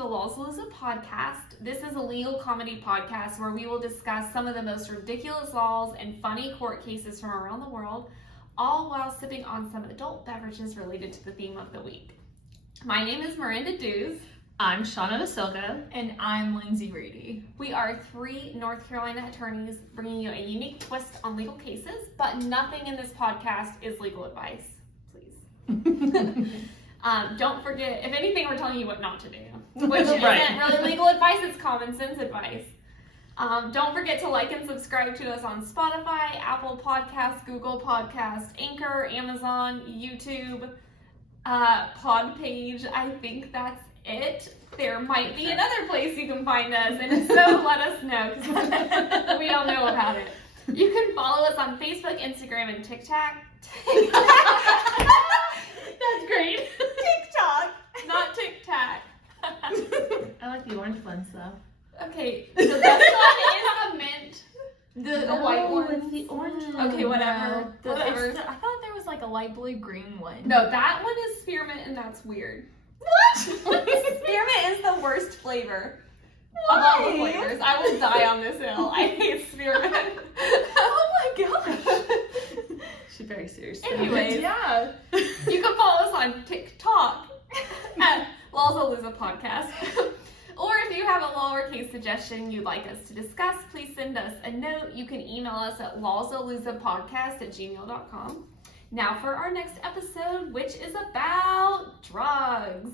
the Lawsalooza podcast. This is a legal comedy podcast where we will discuss some of the most ridiculous laws and funny court cases from around the world, all while sipping on some adult beverages related to the theme of the week. My name is Miranda Dews. I'm Shawna. And I'm Lindsey Reedy. We are three North Carolina attorneys bringing you a unique twist on legal cases, but nothing in this podcast is legal advice. Please. Don't forget, if anything, we're telling you what not to do, which isn't really legal advice, it's common sense advice. Don't forget to like and subscribe to us on Spotify, Apple Podcasts, Google Podcasts, Anchor, Amazon, YouTube, Podpage. I think that's it. There might be another place you can find us, and if so, let us know, because we don't know about it. You can follow us on Facebook, Instagram, and TikTok. That's great. TikTok, not TikTok. I like the orange ones though. Okay, the best one is the mint. The white one. It's the orange one. Okay, whatever. No, Whatever. I thought there was like a light blue green one. No, that one is spearmint, and that's weird. What? Spearmint is the worst flavor of all the flavors. I will die on this hill. I hate spearmint. Oh my gosh. She's very serious. Anyways, Yeah. you can follow us on TikTok at Lawsalooza Podcast. Or if you have a law or case suggestion you'd like us to discuss, please send us a note. You can email us at lawsaloozapodcast@gmail.com. Now for our next episode, which is about drugs.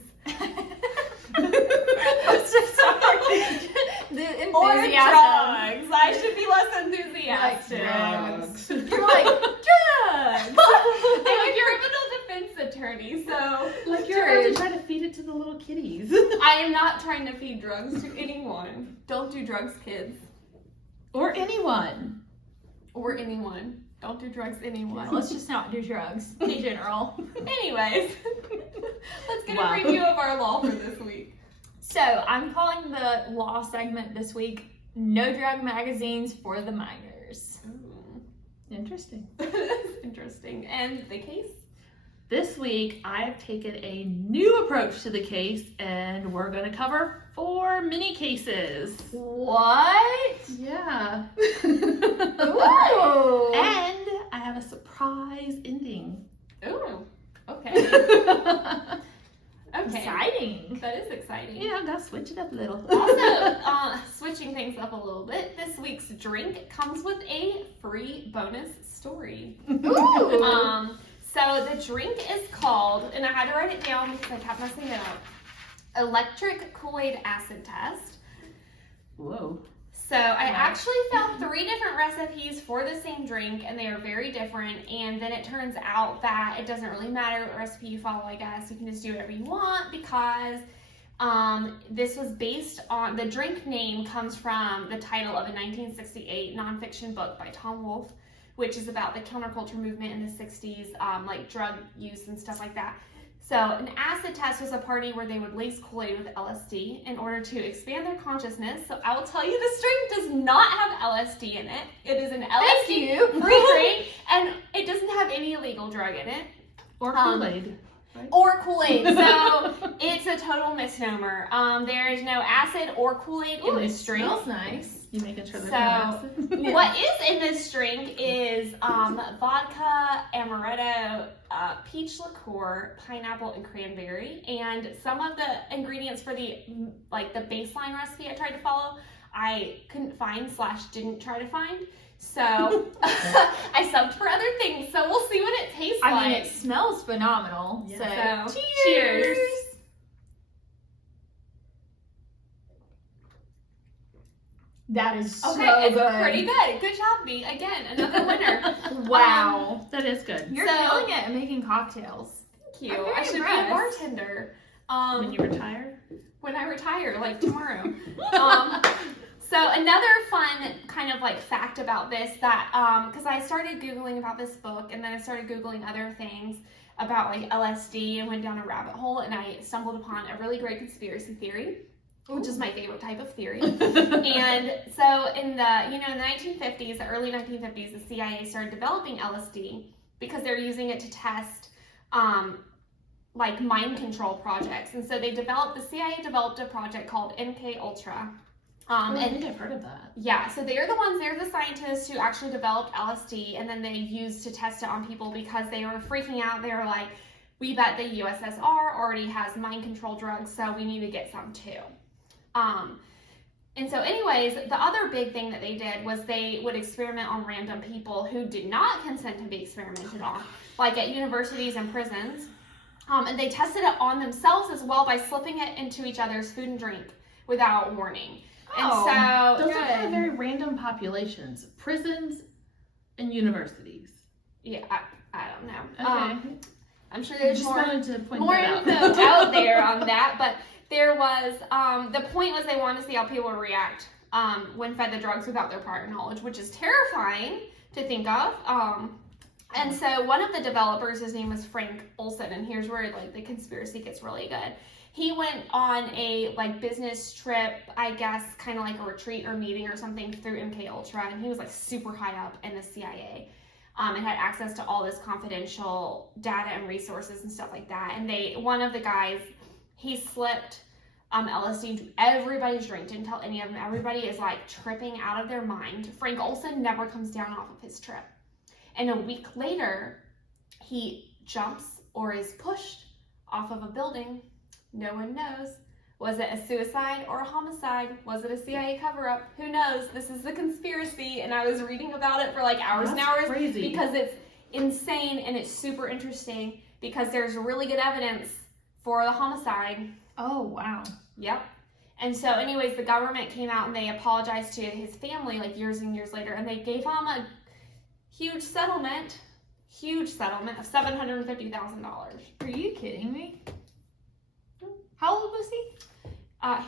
The Or enthusiasm. drugs. I should be less enthusiastic. Drugs. You're like, drugs! I'm your criminal defense attorney, so... Like you're about to try to feed it to the little kitties. I am not trying to feed drugs to anyone. Don't do drugs, kids. Or anyone. Or anyone. Don't do drugs, anyone. Let's just not do drugs in general. Anyways, let's get Wow. a review of our law for this week. So I'm calling the law segment this week "No Drug Magazines for the Minors." Ooh. Interesting. Interesting. And the case? This week, I've taken a new approach to the case, and we're going to cover 4 mini cases. What? Yeah. Ooh. And I have a surprise ending. Ooh. Okay. Okay. Exciting. That is exciting. Yeah, I've got to switch it up a little. Also, switching things up a little bit, this week's drink comes with a free bonus story. Ooh. So the drink is called, and I had to write it down because I kept messing it up, Electric Kool-Aid Acid Test. Whoa. So I actually found 3 different recipes for the same drink, and they are very different. And then it turns out that it doesn't really matter what recipe you follow, I guess. You can just do whatever you want, because this was based on, the drink name comes from the title of a 1968 nonfiction book by Tom Wolfe, which is about the counterculture movement in the 60s, like drug use and stuff like that. So an acid test was a party where they would lace Kool-Aid with LSD in order to expand their consciousness. So I will tell you, this drink does not have LSD in it. It is an LSD-free drink, and it doesn't have any illegal drug in it. Or Kool-Aid. Right? Or Kool-Aid. So it's a total misnomer. There is no acid or Kool-Aid in this drink. Smells nice. You making sure there's So, no acid? Yeah. What is in this drink is vodka, amaretto, peach liqueur, pineapple, and cranberry. And some of the ingredients for the baseline recipe I tried to follow, I couldn't find / didn't try to find. So I subbed for other things. So we'll see what it tastes like. I mean, it smells phenomenal. Yeah. So, Cheers. That is so Okay, it's good. pretty good. Good job, me. Again, another winner. Wow. That is good. You're So- killing it at making cocktails. Thank you. I'm very I should impressed. be a bartender. When you retire? When I retire, like tomorrow. So another fun kind of like fact about this that, because I started Googling about this book, and then I started Googling other things about like LSD, and went down a rabbit hole, and I stumbled upon a really great conspiracy theory, which is my favorite type of theory. And so in the 1950s, the early 1950s, the CIA started developing LSD because they're using it to test like mind control projects. And so the CIA developed a project called MK Ultra. I think I've heard of that. Yeah, so they're the scientists who actually developed LSD, and then they used to test it on people because they were freaking out. They were like, we bet the USSR already has mind control drugs, so we need to get some too. And so anyways, the other big thing that they did was they would experiment on random people who did not consent to be experimented on, like at universities and prisons. And they tested it on themselves as well by slipping it into each other's food and drink without warning. And so those are kind of very random populations, prisons and universities. Yeah, I don't know. Okay. I'm sure there's just more wanted to point info that out. out there on that, but there was the point was they wanted to see how people would react when fed the drugs without their prior knowledge, which is terrifying to think of. And so one of the developers, his name was Frank Olson, and here's where like the conspiracy gets really good. He went on a like business trip, I guess, kind of like a retreat or meeting or something through MK Ultra, and he was like super high up in the CIA, and had access to all this confidential data and resources and stuff like that. And one of the guys, he slipped LSD into everybody's drink, didn't tell any of them. Everybody is like tripping out of their mind. Frank Olson never comes down off of his trip, and a week later, he jumps or is pushed off of a building. No one knows. Was it a suicide or a homicide? Was it a CIA cover-up? Who knows? This is the conspiracy, and I was reading about it for like hours and hours crazy. Because it's insane and it's super interesting because there's really good evidence for the homicide. Oh, wow. Yep. And so anyways, the government came out and they apologized to his family like years and years later, and they gave him a huge settlement of $750,000. Are you kidding me? How old was he?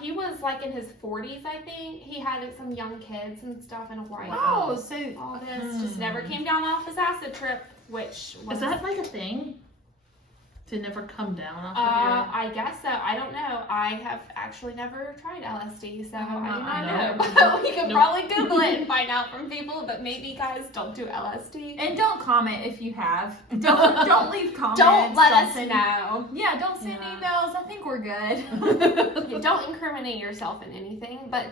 He was like in his 40s, I think. He had some young kids and stuff and a wife. Wow, so All this just never came down off his acid trip, which was... Is that like a thing? To never come down off of I guess so. I don't know. I have actually never tried LSD, so I do I not know. We could probably Google it and find out from people, but maybe guys don't do LSD. And don't comment if you have. Don't leave comments. Don't let us send, know. Yeah, don't send emails. I think we're good. Yeah, don't incriminate yourself in anything, but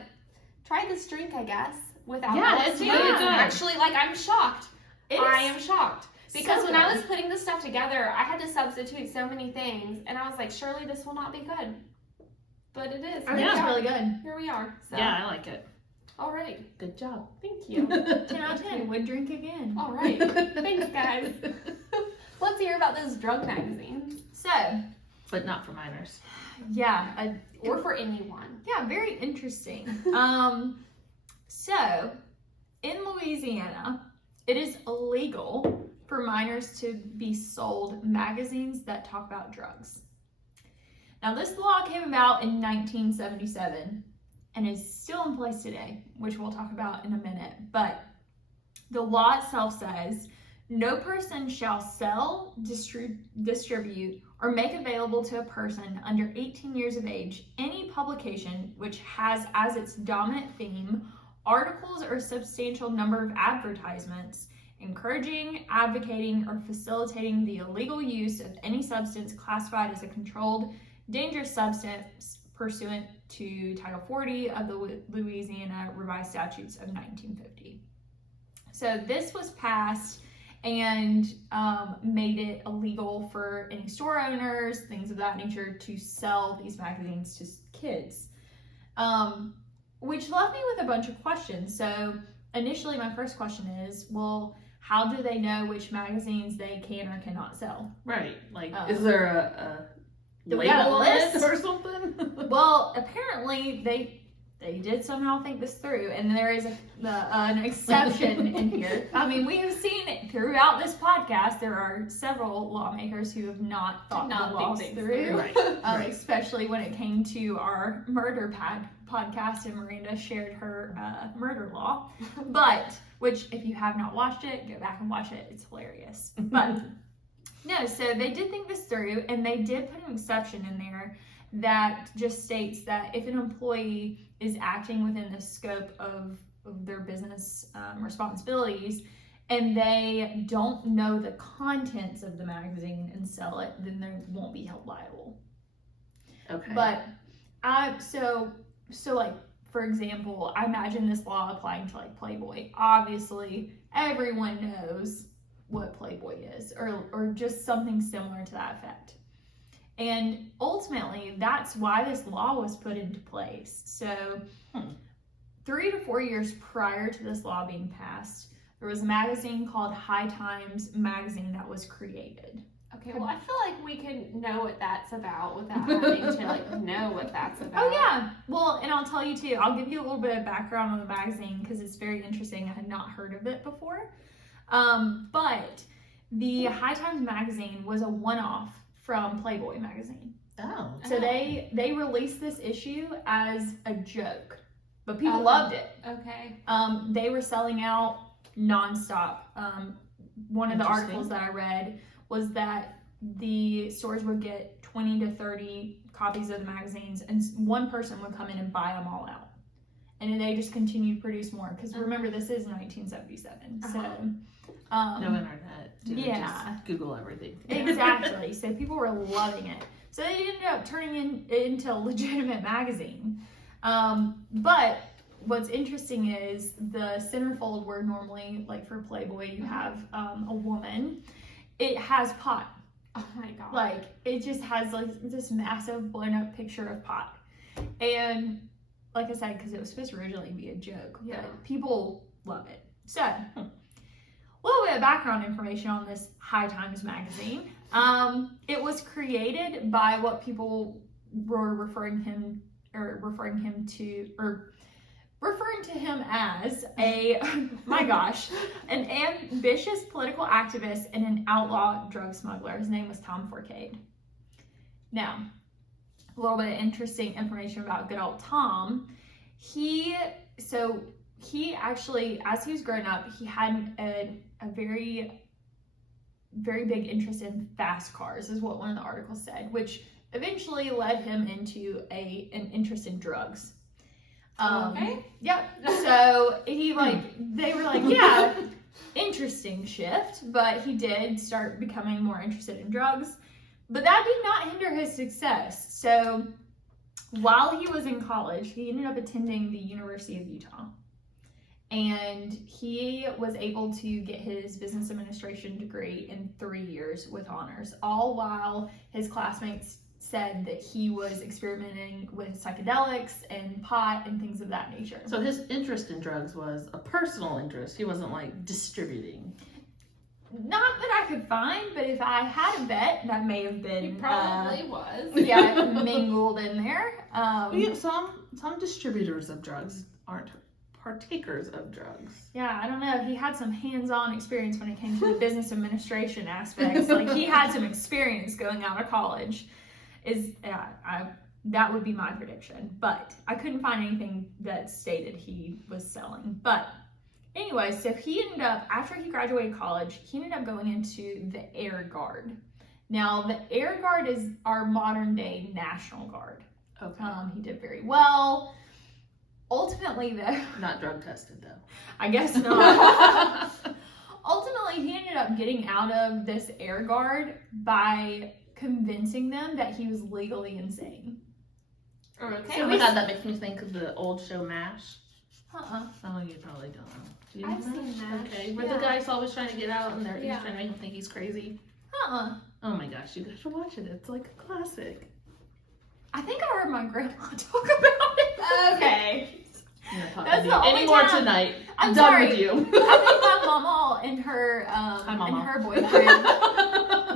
try this drink, I guess, without Yeah, LSD. it's really good. Actually, like, I'm shocked. I am shocked. Because so when I good. was putting this stuff together, I had to substitute so many things, and I was like, surely this will not be good. But it is. I think it's really good. Here we are. So. Yeah, I like it. All right. Good job. Thank you. 10 out of 10. Would drink again. All right. Thanks, guys. Let's hear about those drug magazines. So, But not for minors. yeah. Or for anyone. Yeah, very interesting. So, in Louisiana, it is illegal for minors to be sold magazines that talk about drugs. Now, this law came about in 1977 and is still in place today, which we'll talk about in a minute. But the law itself says, no person shall sell, distribute, or make available to a person under 18 years of age any publication which has as its dominant theme articles or substantial number of advertisements encouraging, advocating, or facilitating the illegal use of any substance classified as a controlled, dangerous substance pursuant to Title 40 of the Louisiana Revised Statutes of 1950. So this was passed and made it illegal for any store owners, things of that nature, to sell these magazines to kids. Which left me with a bunch of questions. So initially my first question is, well, how do they know which magazines they can or cannot sell? Right. Like, is there a Do we have a label on list? it or something? Well, apparently they did somehow think this through, and there is an exception in here. I mean, we have seen it throughout this podcast. There are several lawmakers who have not thought the laws through, Right. especially when it came to our murder podcast, and Miranda shared her murder law. But, which if you have not watched it, go back and watch it. It's hilarious. But no, so they did think this through, and they did put an exception in there that just states that if an employee is acting within the scope of their business responsibilities and they don't know the contents of the magazine and sell it, then they won't be held liable. Okay. But so like, for example, I imagine this law applying to like Playboy. Obviously, everyone knows what Playboy is, or just something similar to that effect. And ultimately, that's why this law was put into place. So 3 to 4 years prior to this law being passed, there was a magazine called High Times Magazine that was created. Okay, well, I feel like we can know what that's about without having to like know what that's about. Oh yeah, well, and I'll tell you too, I'll give you a little bit of background on the magazine because it's very interesting. I had not heard of it before. But the High Times Magazine was a one-off from Playboy magazine. Oh. So they released this issue as a joke, but people loved it. Okay. They were selling out nonstop. One of the articles that I read was that the stores would get 20 to 30 copies of the magazines, and one person would come in and buy them all out. And then they just continued to produce more, because remember, this is 1977. So no internet. Just Google everything. Exactly. So people were loving it. So they ended up turning it into a legitimate magazine. But what's interesting is the centerfold, where normally, like for Playboy, you have a woman, it has pot. Oh my god. Like, it just has like this massive blown up picture of pot. And like I said, because it was supposed to originally be a joke, but people love it. So, a little bit of background information on this High Times magazine. It was created by what people were referring to him as an ambitious political activist and an outlaw drug smuggler. His name was Tom Forcade. Now, a little bit of interesting information about good old Tom. He actually, as he was growing up, he had a very, very big interest in fast cars, is what one of the articles said, which eventually led him into an interest in drugs. Okay. Yep. So they were like, yeah, interesting shift, but he did start becoming more interested in drugs. But that did not hinder his success. So while he was in college, he ended up attending the University of Utah. And he was able to get his business administration degree in 3 years with honors, all while his classmates said that he was experimenting with psychedelics and pot and things of that nature. So his interest in drugs was a personal interest. He wasn't like distributing. Not that I could find, but if I had a bet, that may have been. He probably was. Yeah, mingled in there. Some distributors of drugs aren't partakers of drugs. Yeah, I don't know. He had some hands-on experience when it came to the business administration aspects. Like, he had some experience going out of college. That would be my prediction. But I couldn't find anything that stated he was selling. But anyway, so he ended up, after he graduated college, he ended up going into the Air Guard. Now, the Air Guard is our modern-day National Guard. Okay. He did very well. Ultimately, though... Not drug tested, though. I guess not. Ultimately, he ended up getting out of this Air Guard by convincing them that he was legally insane. Okay. Oh my god, that makes me think of the old show MASH. Uh-uh. Oh, you probably don't know. Do you I've know seen MASH. Okay, where the guy's always trying to get out and he's trying to make him think he's crazy. Uh-uh. Oh my gosh, you guys should watch it. It's like a classic. I think I heard my grandma talk about it. Okay. That's the only anymore time. tonight. I'm done sorry. with you. I think my mama and her and her boyfriend,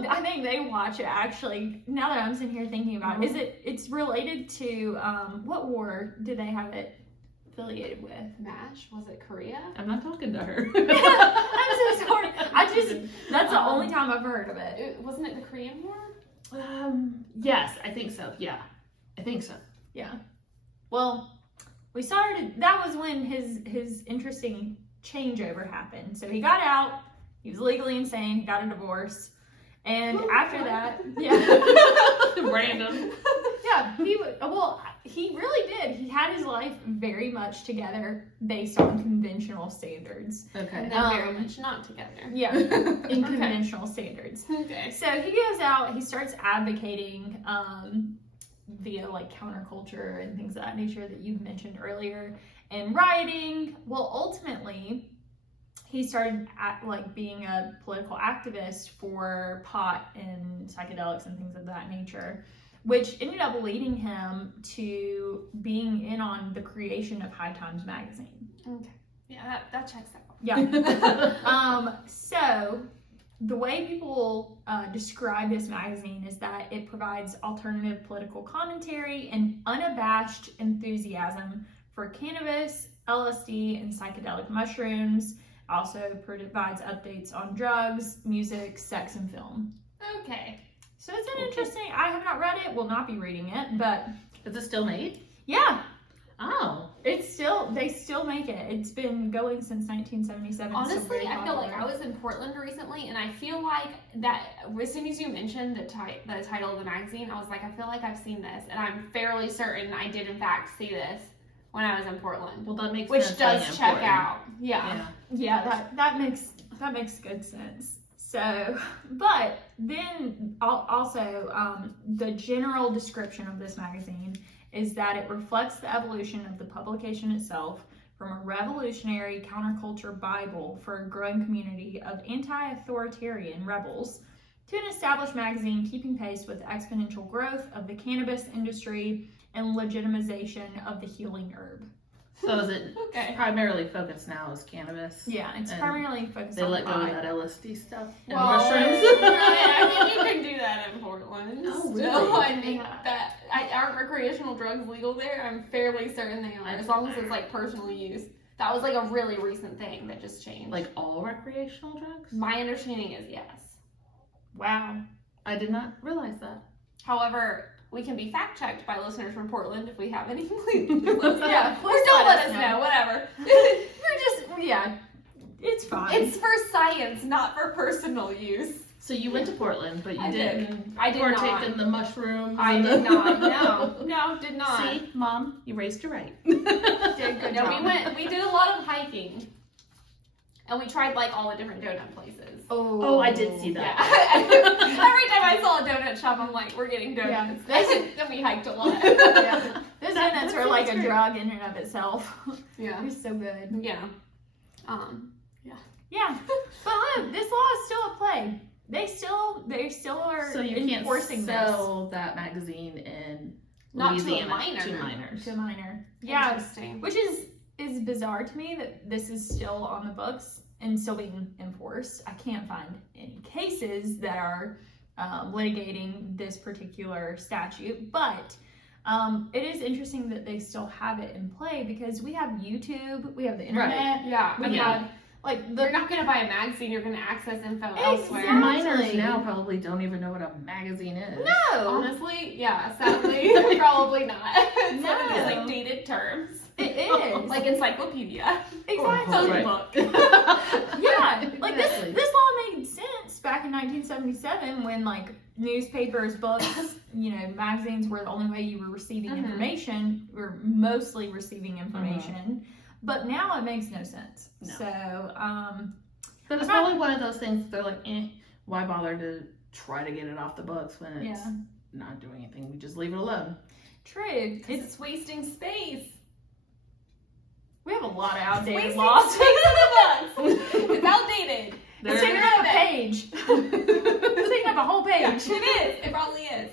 I think they watch it actually. Now that I'm sitting here thinking about it, it's related to what war did they have it affiliated with? MASH? Was it Korea? I'm not talking to her. I'm so sorry. That's the only time I've heard of it. Wasn't it the Korean War? Yes, I think so. Yeah, I think so. Yeah. Well, that was when his interesting changeover happened. So he got out, he was legally insane, he got a divorce, and after that, yeah. Random. Yeah, he really did. He had his life very much together based on conventional standards. Okay. And then very much not together. Yeah, in conventional standards. Okay. So he goes out, he starts advocating via like counterculture and things of that nature that you've mentioned earlier, and rioting. Well, ultimately, he started being a political activist for pot and psychedelics and things of that nature, which ended up leading him to being in on the creation of High Times magazine. Okay. Yeah, that checks out. Yeah. So the way people describe this magazine is that it provides alternative political commentary and unabashed enthusiasm for cannabis, LSD, and psychedelic mushrooms. Also provides updates on drugs, music, sex, and film. Okay. So it's an interesting, I have not read it, will not be reading it, but Is it still made? yeah, Oh. they still make it. It's been going since 1977. Honestly, so very I feel like popular. I was in Portland recently, and I feel like that as soon as you mentioned the title of the magazine, I was like, I feel like I've seen this, and I'm fairly certain I did in fact see this when I was in Portland, Well, that makes which sense. does being check important. out. Yeah. Yeah, that makes good sense. So, but then also the general description of this magazine is that it reflects the evolution of the publication itself from a revolutionary counterculture Bible for a growing community of anti-authoritarian rebels to an established magazine keeping pace with the exponential growth of the cannabis industry and legitimization of the healing herb. So is it Okay. primarily focused now as cannabis? Yeah, it's And primarily focused They on let go of pot. that LSD stuff and Well, mushrooms. I think you can do that in Portland. Oh, Still, really? I think that aren't recreational drugs legal there? I'm fairly certain they are, as long as it's like personal use. That was like a really recent thing that just changed. Like all recreational drugs? My understanding is yes. Wow. I did not realize that. However, we can be fact checked by listeners from Portland if we have any. Yeah, Or please don't let let us us know. know. Whatever. Yeah, it's fine. It's for science, not for personal use. So you went to Portland, but you I did. didn't I did partake not. in the mushrooms. I and did the- not. No, did not. See, Mom, you raised her right. Did good No, job. we did a lot of hiking. And we tried like all the different donut places. Oh, I did see that. Yeah. Every time I saw a donut shop, I'm like, we're getting donuts. Yeah. Then we hiked a lot. Yeah. Those That donuts are like a sounds great. drug in and of itself. Yeah. It's so good. Yeah. Yeah. But look, this law is still at play. They still are So you can't enforcing sell that magazine in Not to a Louisiana minor. to minors. this to a minor. Yeah. Interesting. Which is bizarre to me that this is still on the books and still being enforced. I can't find any cases that are litigating this particular statute, but it is interesting that they still have it in play because we have YouTube, we have the internet, Yeah. we I mean, have like you're not going to buy a magazine, you're going to access info Exactly. elsewhere. Minors now probably don't even know what a magazine is. no, Honestly, yeah, sadly, probably not. It's one of those like No. dated terms. it is Like encyclopedia. exactly. Right. Book. Yeah, like Exactly. this law made sense back in 1977 when like newspapers, books, magazines were the only way you were receiving Mhm. information, or mostly receiving information. But now it makes no sense. No. So, But it's probably one of those things they're like, why bother to try to get it off the books when it's yeah, not doing anything? We just leave it alone. true. It's wasting space. We have a lot of outdated Wasting laws. space in the books. It's outdated. It's taking up a page. It's taking up a whole page. It is. It probably is.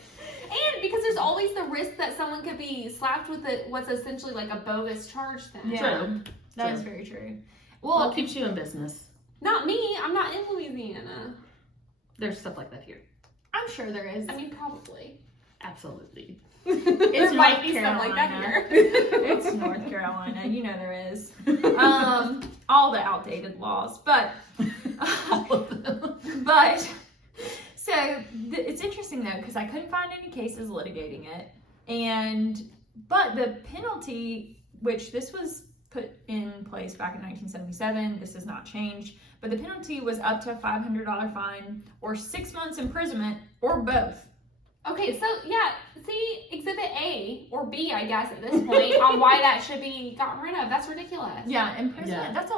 And because there's always the risk that someone could be slapped with what's essentially like a bogus charge then. Yeah. True. That True. is very true. Well, Well, it keeps you in business. Not me. I'm not in Louisiana. There's stuff like that here. I'm sure there is. I mean, probably. Absolutely. It's There might North be stuff like that Carolina. here. It's North Carolina, there is. All the outdated laws, but All of them. but so it's interesting though because I couldn't find any cases litigating it, but the penalty, which this was put in place back in 1977, this has not changed, but the penalty was up to a $500 fine or 6 months imprisonment or both. Okay, so yeah, see Exhibit A or B, I guess, at this point, on why that should be gotten rid of. That's ridiculous. Yeah, imprisonment. That's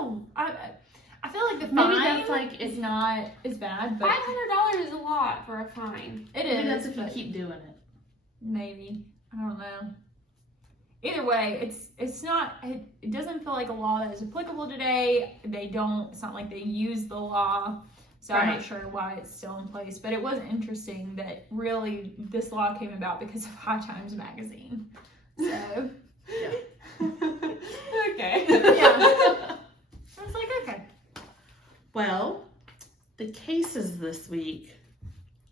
I feel like the Maybe fine that's like is not as bad, but $500 is a lot for a fine. it maybe is. that's if you but keep doing it. maybe, I don't know. Either way, it's not. It doesn't feel like a law that is applicable today. They don't. It's not like they use the law. So I'm not Right. sure why it's still in place, but it was interesting that really this law came about because of High Times magazine. So Okay. yeah, I was like, okay. Well, the cases this week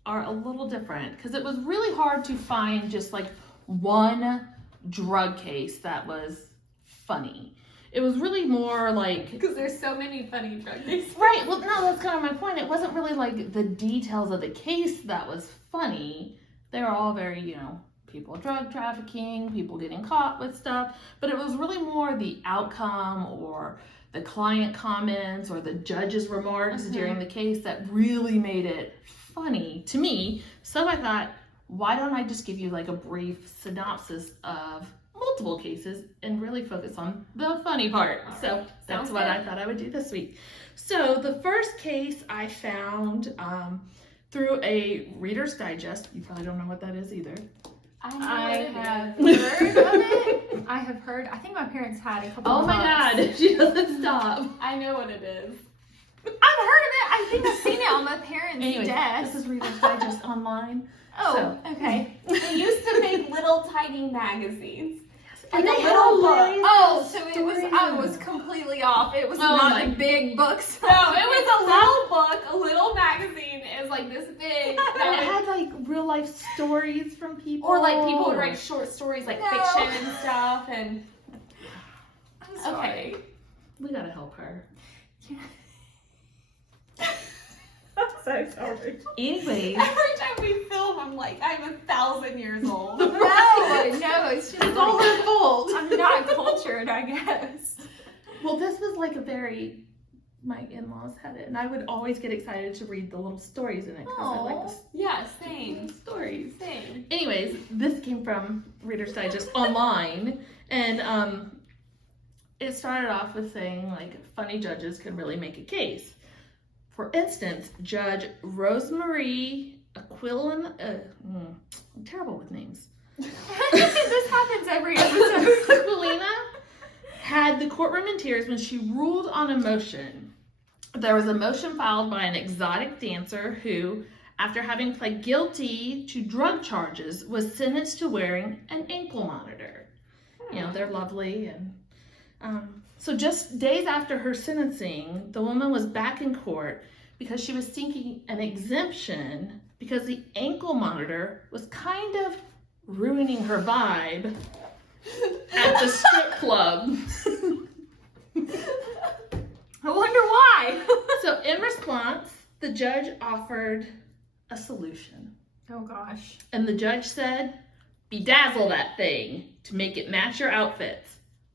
are a little different because it was really hard to find just like one drug case that was funny. It was really more like... Because there's so many funny drug cases. Right, well, no, that's kind of my point. It wasn't really like the details of the case that was funny. They were all very, people drug trafficking, people getting caught with stuff. But it was really more the outcome or the client comments or the judge's remarks during the case that really made it funny to me. So I thought, why don't I just give you like a brief synopsis of multiple cases and really focus on the funny part. All So right. that's Sounds what good. I thought I would do this week. So the first case I found through a Reader's Digest. You probably don't know what that is either. I have what it heard of it. I have heard. I think my parents had a couple. Oh of my books. God, she doesn't stop. is. I know what it is. I've heard of it. I think I've seen it on my parents' Anyways, desk. this is Reader's Digest online. Oh, okay. They used to make little tiny magazines. And Like they a little book. hilarious Oh, so it was. stories. I was completely off. It was Oh not my- the big books. No, it was a little book, a little magazine. It was like this big. And it had like real life stories from people. Or like people would write short stories like No. fiction and stuff. And I'm sorry. okay. We gotta help her. I'm so sorry. Anyways, Every time we film, I'm like, I'm 1,000 years old. No, it's just it's all her fault. I'm not cultured, I guess. Well, this was like a very, my in-laws had it, and I would always get excited to read the little stories in it because I like Yeah, the same. stories. Same. Anyways, this came from Reader's Digest online, and it started off with saying like funny judges can really make a case. For instance, Judge Rosemarie Aquilin, I'm terrible with names. This happens every episode. Aquilina had the courtroom in tears when she ruled on a motion. There was a motion filed by an exotic dancer who, after having pled guilty to drug charges, was sentenced to wearing an ankle monitor. You know, they're lovely. And so just days after her sentencing, the woman was back in court because she was seeking an exemption because the ankle monitor was kind of ruining her vibe at the strip club. I wonder why. So in response, the judge offered a solution. Oh gosh. And the judge said, bedazzle that thing to make it match your outfits.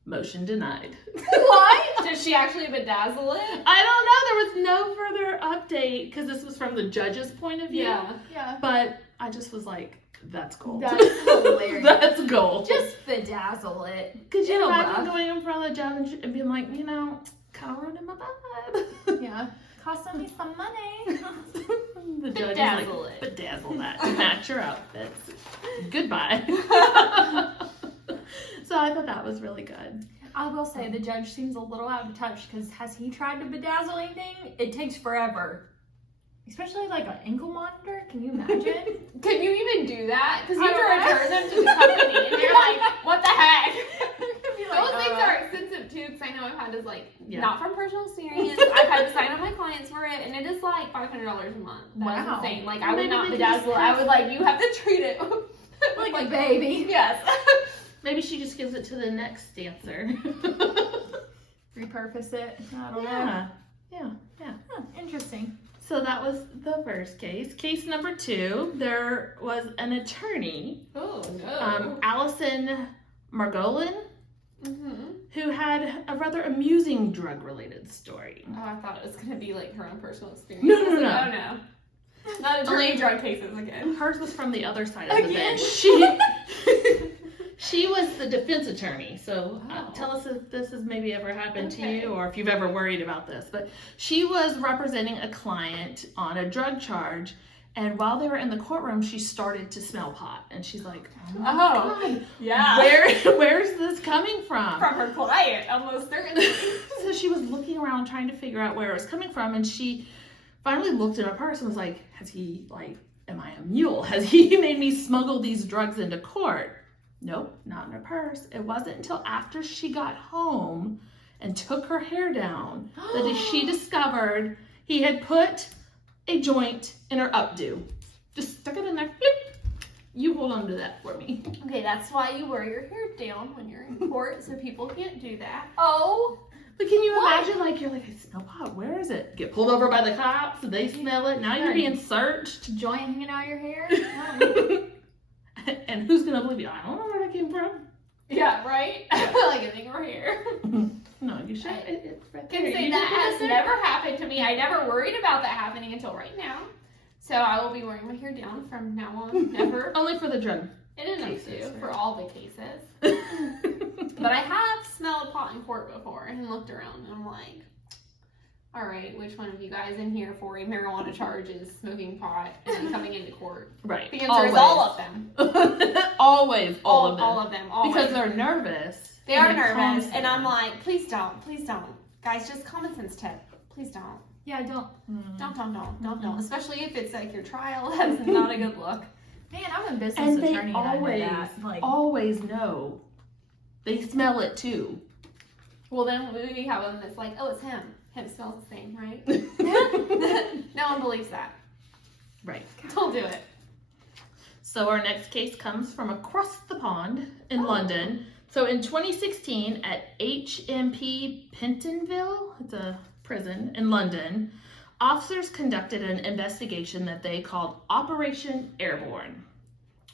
Motion denied. What? Did she actually bedazzle it? I don't know. There was no further update because this was from the judge's point of view. Yeah. But I just was like, that's gold. That's hilarious. That's gold. Just bedazzle it. Could you It'll imagine buff. going in front of the judge and being like, kind of ruining my vibe? Yeah. Costing me some money. The judge Bedazzle is it. like, bedazzle that to match your outfits. Goodbye. So I thought that was really good. I will say the judge seems a little out of touch because has he tried to bedazzle anything? It takes forever. Especially like an ankle monitor. Can you imagine? Can you even do that? Because you I have don't to know. return them to the company, and you're like, what the heck? Be like, Those things are expensive too, because I know I've had to Yeah. not from personal experience, I've had to sign up my clients for it, and it is like $500 a month. That's Wow. insane. Like, Well, I would maybe not they just bedazzle it. I have- would like, you have to treat it like a baby. Yes. Maybe she just gives it to the next dancer. Repurpose it. I don't know. Yeah. Huh, interesting. So that was the first case. Case number 2, there was an attorney, Oh, no. Allison Margolin, Mm-hmm. who had a rather amusing drug-related story. Oh, I thought it was going to be like her own personal experience. No. I was like, oh, no. Not attorney drug cases again. Hers was from the other side of the Again? bench. She was the defense attorney. So Wow. tell us if this has maybe ever happened to Okay. you or if you've ever worried about this. But she was representing a client on a drug charge. And while they were in the courtroom, she started to smell pot. And she's like, oh, my Oh, God, yeah. where's this coming from? From her client, almost certainly. So she was looking around trying to figure out where it was coming from. And she finally looked in her purse and was like, am I a mule? Has he made me smuggle these drugs into court? Nope, not in her purse. It wasn't until after she got home and took her hair down that she discovered he had put a joint in her updo. Just stuck it in there. Bloop. You hold on to that for me. Okay, that's why you wear your hair down when you're in court, so people can't do that. Oh. But can you What? imagine, you're like, I smell pot. Where is it? Get pulled over by the cops. They smell it. Now you're being searched. Joint hanging out of your hair? And who's going to believe you? I don't know where that came from. Yeah, right? Like it's in your hair. No, you should. It's right Can there. say You that can has put it never happened to me. I never worried about that happening until right now. So I will be wearing my hair down from now on. Never. Only for the drug. It didn't Cases, do right? for all the cases. But I have smelled pot in court before and looked around and I'm like, all right, which one of you guys in here for a marijuana charge is smoking pot and then coming into court? Right. The answer is all of them. Always all of them. All of them. Always. Because they're nervous. They and are it calms nervous, and I'm them. like, please don't. Guys, just common sense tip. Please don't. Yeah, don't. Don't. Especially if it's like your trial. That's not a good look. Man, I'm a business And they attorney and I know that. always know. They smell it too. Well, then we have one that's like, oh, it's him. Him smells the same, right? No one believes that. Right. Don't do it. So our next case comes from across the pond in London. So in 2016 at HMP Pentonville, it's a prison in London, officers conducted an investigation that they called Operation Airborne,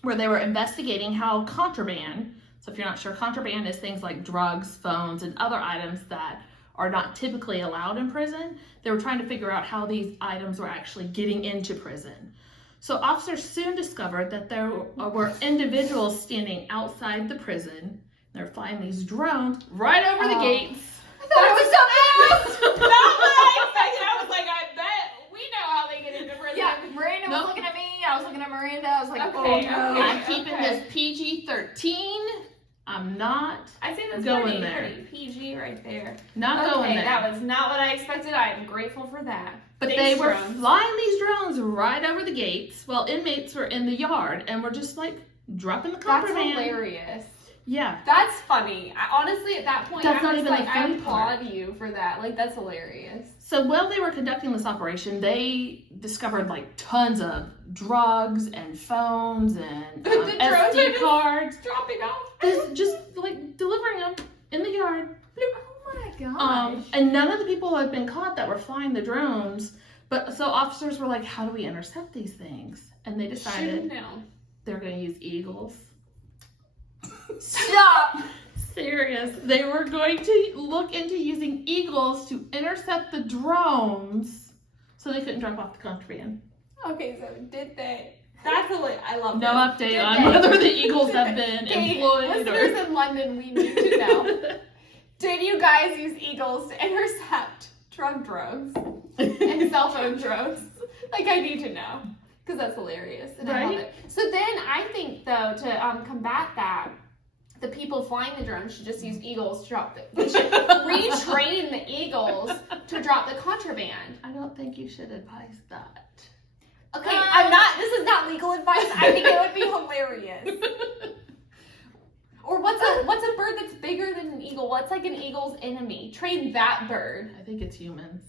where they were investigating how contraband, so if you're not sure, contraband is things like drugs, phones, and other items that are not typically allowed in prison. They were trying to figure out how these items were actually getting into prison. So officers soon discovered that there were individuals standing outside the prison. They're flying these drones right over the gates. I thought it was something else. Not what I expected. I was like, I bet we know how they get into prison. Yeah, Miranda was Nope. looking at me. I was looking at Miranda. I was like, Okay, oh no. I'm keeping this PG-13. I'm not I say that's Going pretty, there. pretty PG right there. going Okay, there. that was not what I expected. I am grateful for that. But Thanks, they were drones. flying these drones right over the gates while inmates were in the yard and were just dropping the That's contraband. hilarious. Yeah. That's funny. Honestly, at that point, That's I not was even like, the I funny part. applaud you for that. Like, that's hilarious. So while they were conducting this operation, they discovered tons of drugs and phones and The drones are SD just- cards. Dropping off. Just delivering them in the yard. Oh my gosh. And none of the people had been caught that were flying the drones. But so officers were like, how do we intercept these things? And they decided Shoot 'em down. they're going to use eagles. Stop. Serious. They were going to look into using eagles to intercept the drones so they couldn't drop off the contraband. Okay, so did they? That's hilarious. I love No this. update Did on they? whether the eagles have been Okay, employed listeners in London, we need to know. Did you guys use eagles to intercept drug drones and cell phone drones? I need to know. Because that's hilarious. And I love Right? it. So then I think, though, to combat that, the people flying the drones should just use eagles to drop they should retrain the eagles to drop the contraband. I don't think you should advise that. Okay, this is not legal advice. I think it would be hilarious. Or what's a bird that's bigger than an eagle? What's an eagle's enemy? Train that bird. I think it's humans.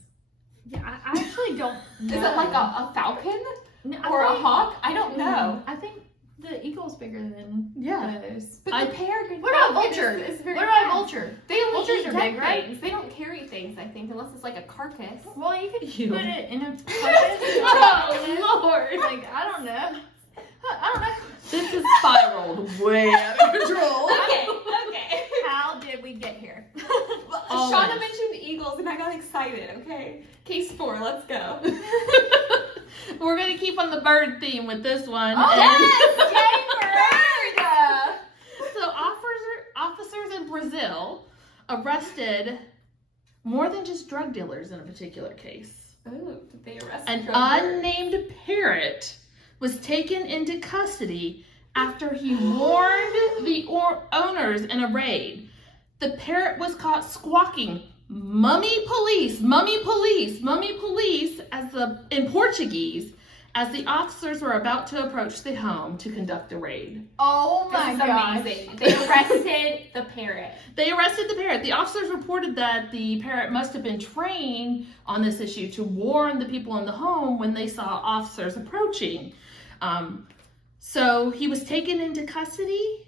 Yeah, I actually don't know. Is it like a falcon No, I or a think- hawk? I don't know. I think the eagle's bigger than Yeah. those. But the peregrine What about falcon vulture? is very What about fast. vulture? They only Vultures eat are dead big, right? things. They don't carry things, I think, unless it's like a carcass. Well, you could Ew. put it in a carcass. Oh, Lord. I don't know. I don't know. This is spiraled way out of control. Okay. How did we get here? Always. Shauna mentioned eagles and I got excited, okay? Case 4, let's go. We're going to keep on the bird theme with this one. Oh, And- yes! Yay, bird! So Brazil arrested more than just drug dealers in a particular case. Oh, did they arrest An drug dealers? unnamed parrot was taken into custody after he warned the owners in a raid. The parrot was caught squawking, "Mummy police, mummy police, mummy police," in Portuguese, as the officers were about to approach the home to conduct a raid. Oh my gosh. Amazing. They arrested the parrot. They arrested the parrot. The officers reported that the parrot must have been trained on this issue to warn the people in the home when they saw officers approaching. So he was taken into custody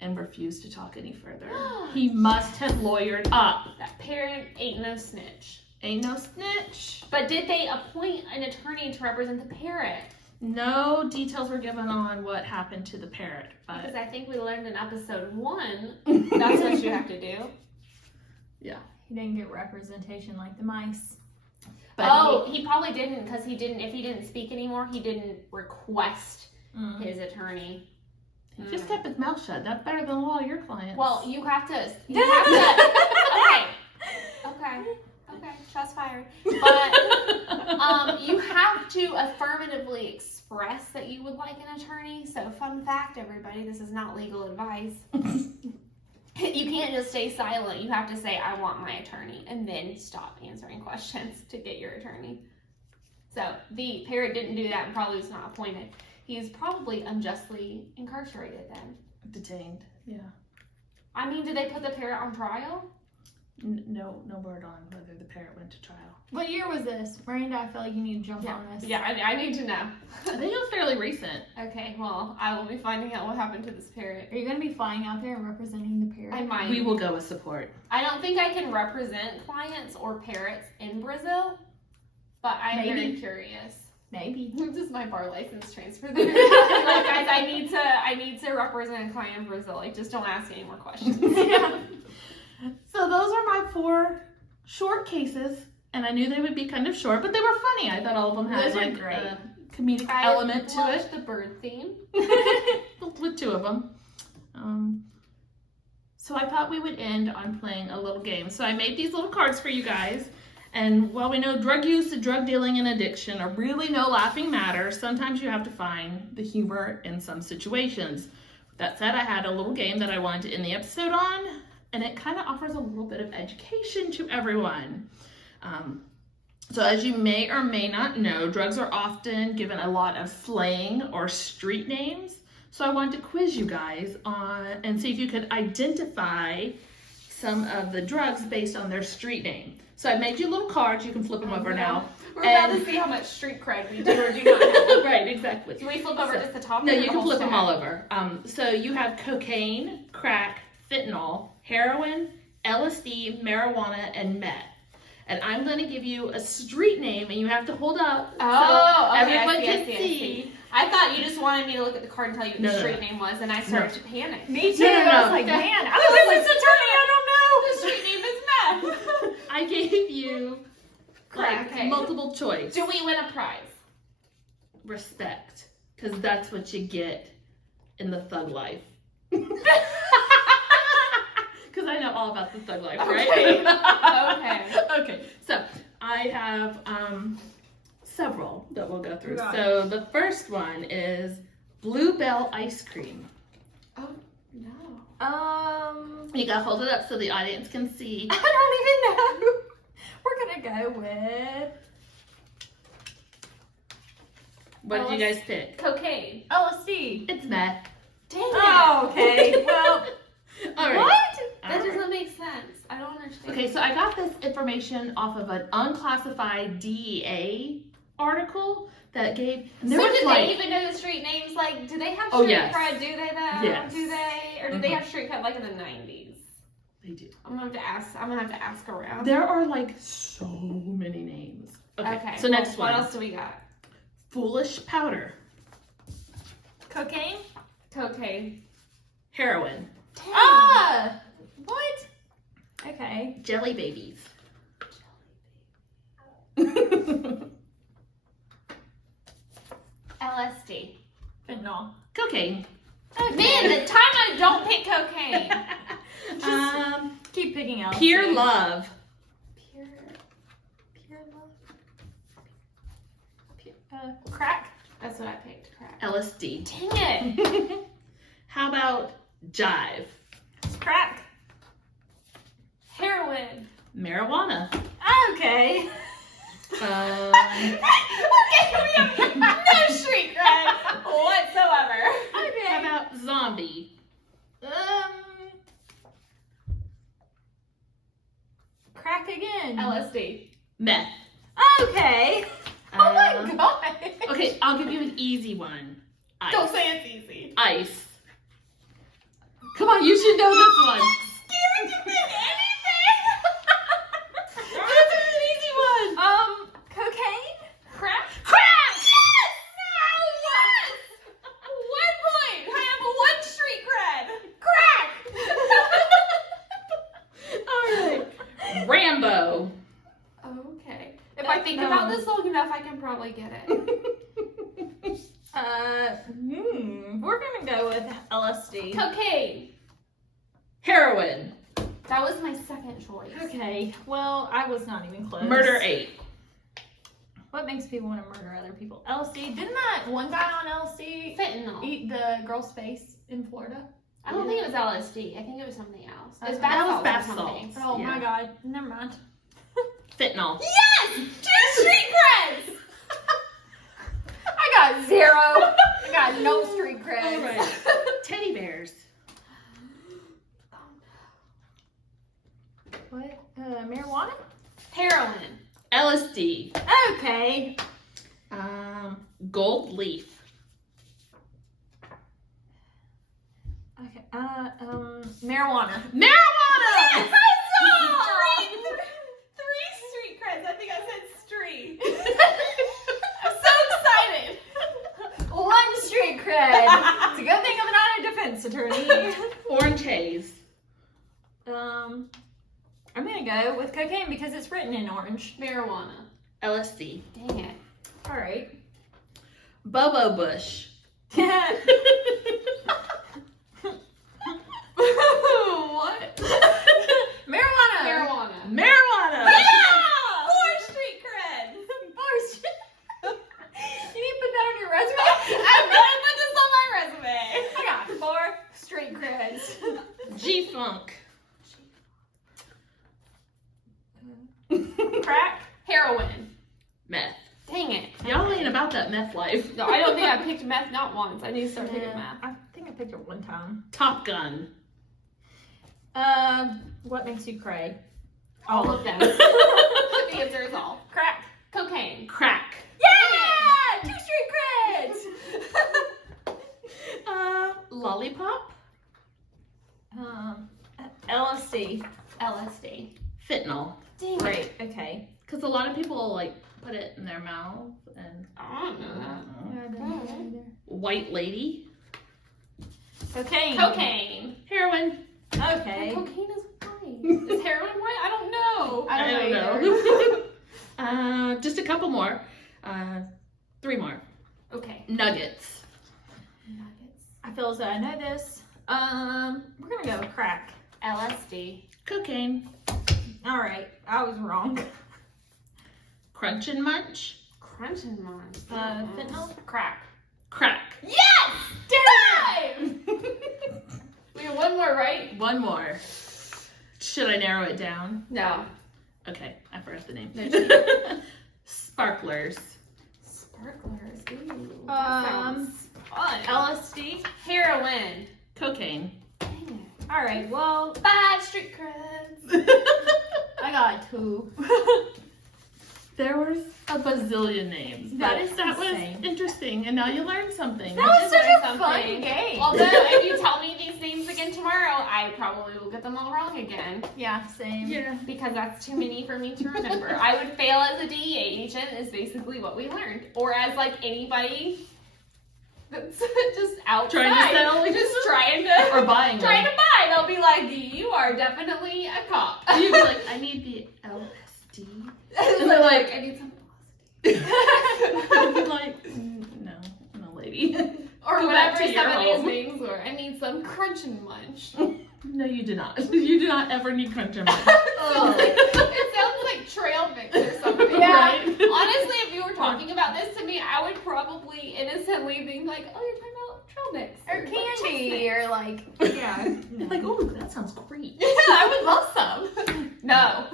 and refused to talk any further. He must have lawyered up. That parrot ain't no snitch. Ain't no snitch. But did they appoint an attorney to represent the parrot? No details were given on what happened to the parrot, Because but I think we learned in episode 1, that's what you have to do. He didn't get representation like the mice. But He probably didn't, because if he didn't speak anymore, he didn't request his attorney. he just kept his mouth shut. That's better than a lot of your clients. Well, you have to. Okay, shots fired. But you have to affirmatively express that you would like an attorney. So, fun fact, everybody, this is not legal advice. You can't just stay silent. You have to say, "I want my attorney," and then stop answering questions to get your attorney. So, the parrot didn't do that and probably was not appointed. He is probably unjustly incarcerated then. Detained. Yeah. I mean, did they put the parrot on trial? No word on whether the parrot went to trial. What year was this? Miranda, I feel like you need to jump on this. Yeah, I need to know. I think it was fairly recent. Okay, well, I will be finding out what happened to this parrot. Are you going to be flying out there and representing the parrot? I might. We will go with support. I don't think I can represent clients or parrots in Brazil, but I'm very curious. Maybe. Does my bar license transfer there? Like, guys, I need to represent a client in Brazil. Like, just don't ask any more questions. Yeah. So those are my 4 short cases, and I knew they would be kind of short, but they were funny. I thought all of them had Those are like great. a comedic element to it. The bird theme. With 2 of them. So I thought we would end on playing a little game. So I made these little cards for you guys. And while we know drug use, drug dealing, and addiction are really no laughing matter, sometimes you have to find the humor in some situations. That said, I had a little game that I wanted to end the episode on, and it kind of offers a little bit of education to everyone. So as you may or may not know, drugs are often given a lot of slang or street names. So I wanted to quiz you guys on and see if you could identify some of the drugs based on their street name. So I made you little cards. You can flip them over now. We're about to see how much street cred we do or do not have. Right, exactly. Do we flip over just the top? No, or you the can whole flip them stack? all over. So you have cocaine, crack, fentanyl, heroin, LSD, marijuana, and meth. And I'm going to give you a street name, and you have to hold up Oh, so okay, everyone I can see. see. I thought you just wanted me to look at the card and tell you what the No. street name was, and I started to panic. Me too. No. I was like, man, I'm a business attorney. I don't know. The street name is meth. I gave you like Okay. multiple choice. Do we win a prize? Respect, because that's what you get in the thug life. Because I know all about the thug life, right? Okay. Okay, so I have several that we'll go through. Got So the first one is Bluebell ice cream. Oh, no. You gotta hold it up so the audience can see. I don't even know. We're gonna go with What did you guys pick? Cocaine. LSD. It's meth. Dang it. Oh, okay. Well, All right. what? That doesn't make sense. I don't understand. Okay, so I got this information off of an unclassified DEA article that gave. So There was did like, they even know the street names? Like, do they have Oh, street yes. cred? Do they though? Yes. Do they? Or did they have street cred like in the 90s? They do. I'm gonna have to ask around. There are like so many names. Okay. So next What one. else do we got? Foolish powder, Cocaine? Cocaine. heroin, Ah! What? Okay. jelly babies. LSD. Fentanyl. Cocaine. Man, the time I don't pick cocaine. Keep picking LSD. Pure love. Pure love. Crack. That's what I picked. Crack. LSD. Dang it. How about jive? Crack. Heroin. Marijuana. Okay. Okay, we have no street cred whatsoever. How Okay. about zombie? Crack again. LSD. Meth. Okay. Oh my god. Okay, I'll give you an easy one. Ice. Don't say it's easy. Ice. Come on, you should know this one. Scared to pick anything. This is an easy one. Cocaine. Crack. Crack! Yes! No! Yes! 1 point. I have 1 street cred. Crack. All right. Rambo. Okay. If I think about this long enough, I can probably get it. We're gonna go with LSD. Cocaine. Heroin. That was my second choice. Okay. Well, I was not even close. Murder 8. What makes people want to murder other people? LSD. Didn't that one guy on LSD Fentanyl. eat the girl's face in Florida? I don't think it was LSD. I think it was something else. It was That bath was salts bath or something. salts. Oh Yeah. my god. Never mind. Fentanyl. Yes! 2 street creds! I got 0. I got no street cred. All right. Teddy bears. What? Marijuana? Heroin. LSD. Okay. Gold leaf. Okay. Marijuana. Marijuana! Three street creds. I think I said street. I'm so excited. 1 street cred. It's a good thing I'm not a defense attorney. Orange haze. I'm gonna go with cocaine because it's written in orange. Marijuana. LSD. Dang it. All right. Bobo bush. What? Marijuana. Marijuana. Marijuana. Yeah! 4 street creds. You need to put that on your resume. I'm gonna put this on my resume. I got 4 street creds. G-funk. Crack. Heroin. Meth. Dang it. Y'all ain't about that meth life. No, I don't think I picked meth not once. I need to start picking meth. I think I picked it 1 time. Top Gun. What makes you cray? All of them. The answer is all. Crack. Cocaine. Crack. Yeah! 2 street creds. Lollipop. LSD. LSD. Fentanyl. Dang Great. Okay. Because a lot of people like put it in their mouth and I don't know that. white lady. Cocaine. Cocaine. Heroin. Okay. Cocaine is white. Is heroin white? I don't know. I don't know Just a couple more. 3 more. Okay. Nuggets. Nuggets. I feel as though I know this. We're gonna go with crack. LSD. Cocaine. All right. I was wrong. Crunch and munch. Crunch and munch. Fentanyl. Crack. Crack. Yes! Damn! We have 1 more, right? 1 more. Should I narrow it down? No. Okay, I forgot the name. No, Sparklers. Sparklers. Ooh. Um, Fun. LSD. Heroin. Cocaine. Dang it. All right. Well, 5 street creds. I got 2. There was a bazillion names. That but is that was insane. interesting, and now you learned something. That was did such learn a fun something. game. Although, if you tell me these names again tomorrow, I probably will get them all wrong again. Yeah. Same. Yeah. Because that's too many for me to remember. I would fail as a DEA agent is basically what we learned. Or as like anybody that's just outside. Trying to sell? Just trying to. Or buying Trying them. to buy. They'll be like, you are definitely a cop. You'd be like, I need the LSD. And they're like, I need some I'd be like, no, lady. or Go whatever back to your some of these home. names were. I need some crunch and munch. No, you do not. You do not ever need Crunch and Munch. It sounds like trail mix or something. Yeah. Right? Honestly, if you were talking about this to me, I would probably innocently think like, oh, you're talking about trail mix. Or like candy, chestnut. or like, yeah. Like, oh, that sounds great. Yeah, I would love some. No.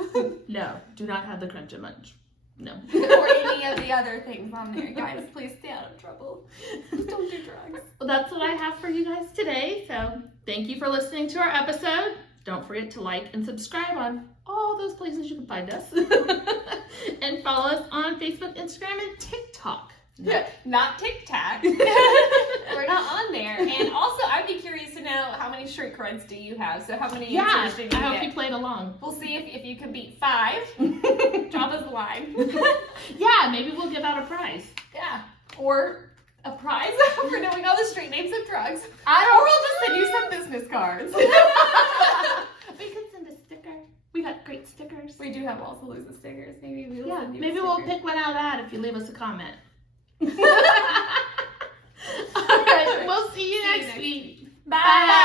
No, do not have the Crunch and Munch. No. Or any of the other things on there. Guys, please stay out of trouble. Don't do drugs. Well, that's what I have for you guys today. So thank you for listening to our episode. Don't forget to like and subscribe on all those places you can find us. And follow us on Facebook, Instagram, and TikTok. Not Tic Tac. We're not on there. And also, I'd be curious to know how many street creds do you have? So how many Yeah, answers did you I hope get? you played along. We'll see if you can beat 5. Drop us a line. Yeah, maybe we'll give out a prize. Yeah. Or a prize for knowing all the street names of drugs. I Or we'll just send you some business cards. We can send a sticker. We got great stickers. We do have Lawsalooza stickers. Maybe we'll Yeah, send you maybe a we'll sticker. pick one out of that if you leave us a comment. All All right, we'll see you See you next next week. Bye.